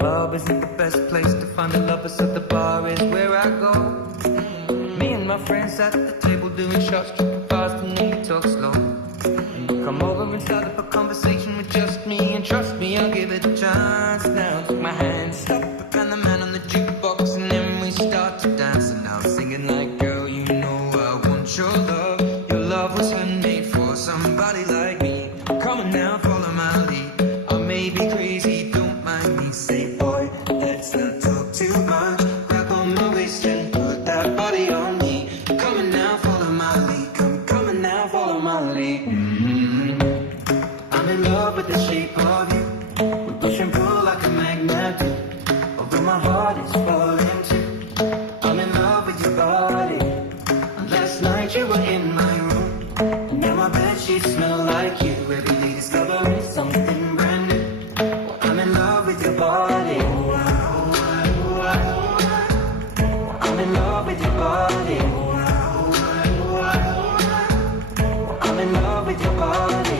club isn't the best place to find a lover, so the bar is where I go. Me and my friends at the table doing shots, tripping fast and then we talk slow. And you come over and start up a conversation with just me, and trust me, I'll give it a chance. Now take my hand, stop, and the man on the jukebox, and then we start to dance. And I'm singing like, girl, you know I want your love. Your love was handmade for somebody like me. Come on now, follow my lead. I may be crazy, don't mind me. Say, boy, let's not talk too much. Grab on my waist and put that body on me. Come on now, follow my lead. Come on now, follow my lead. I'm in love with the shape of you. We push and pull like a magnet do. Although my heart is falling too. I'm in love with your body. And last night you were in my room. And now my bedsheets smell like you. Every day discovering something brand new. Well, I'm in love with your body. I'm in love with your body. I'm in love with your body.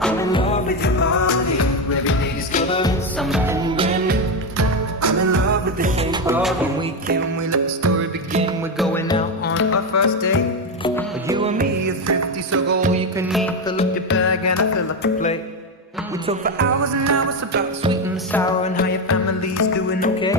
I'm in love with your body. Every day discovering something brand new. I'm in love with the shape of you. We can, we let the story begin. We're going out on our first date. But you and me are thrifty, so go all you can eat. Fill up your bag and I fill up the plate. We talk for hours and hours about the sweet and the sour and how your family's doing okay.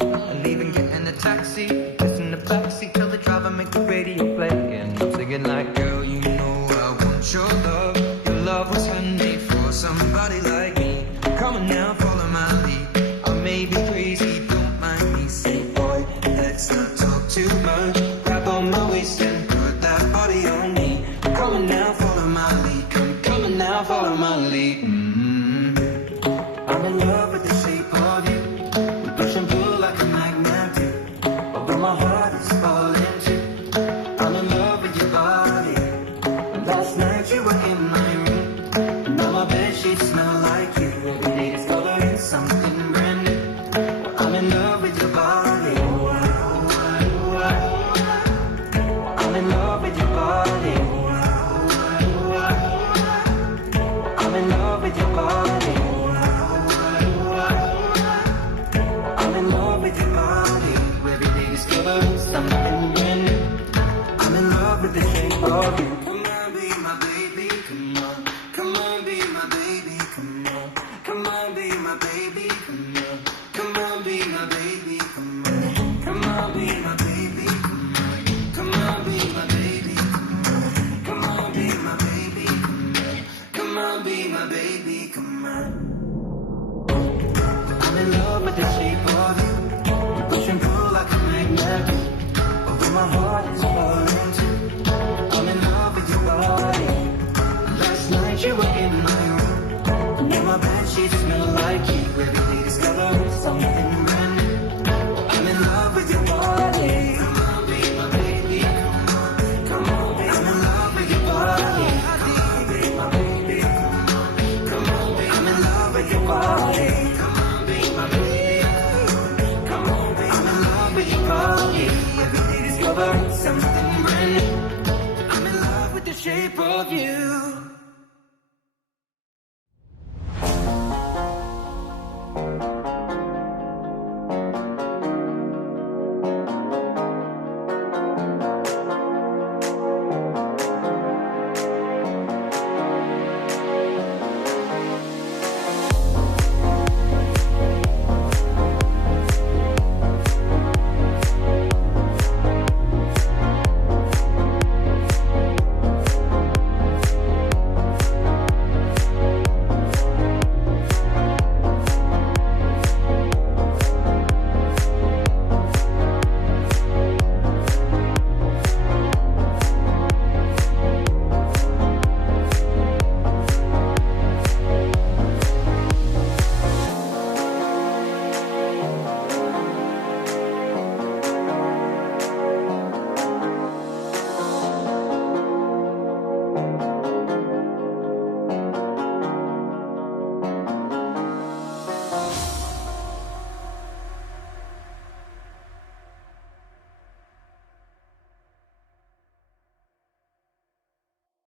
And even getting a taxi, just in the backseat, tell the driver make the radio play. And I'm singing like, girl, you know I want your love. Your love was handmade for somebody like me. Come on now, follow my lead. I may be crazy, don't mind me. Say, boy, let's not talk too much. Grab on my waist and put that body on me. Come on now, follow my lead. Come on now, follow my lead. I'm in love with the shape of you. We push and pull like a magnet do. Although my heart is falling too. I'm in love with your body. And last night you were in my room. And now my bedsheets smell like you. Every day discovering something brand new. Well, I'm in love with your body. I'm in love with your body. I'm in love with your body. I'm in love with your body. Every day discovering something brand new. I'm in love with the shape of you. Come on, be my baby, come on. Come on, be my baby, come on. Come on, be my baby, come on. Come on, be my baby, come on. Come on, be my baby, come on. Come on, be my baby, come on. Come on, be my baby, come on. Come on, be my baby, come on. I'm in love with the shape of you. We push and pull like a magnet do. Although my heart is falling too. I'm in love with your body. Last night you were in my room. And now my bedsheets smell like you. Every day discovering something brand new. I'm in love with your body. Come on, be my baby. Come on, come on, be. I'm in love with your body. Come on, be my baby. Come on, come on, be. I'm in love with your body. Come on, be my baby. Come on, be. I'm in love with your body. Every day discovering something brand new. I'm in love with the shape of you.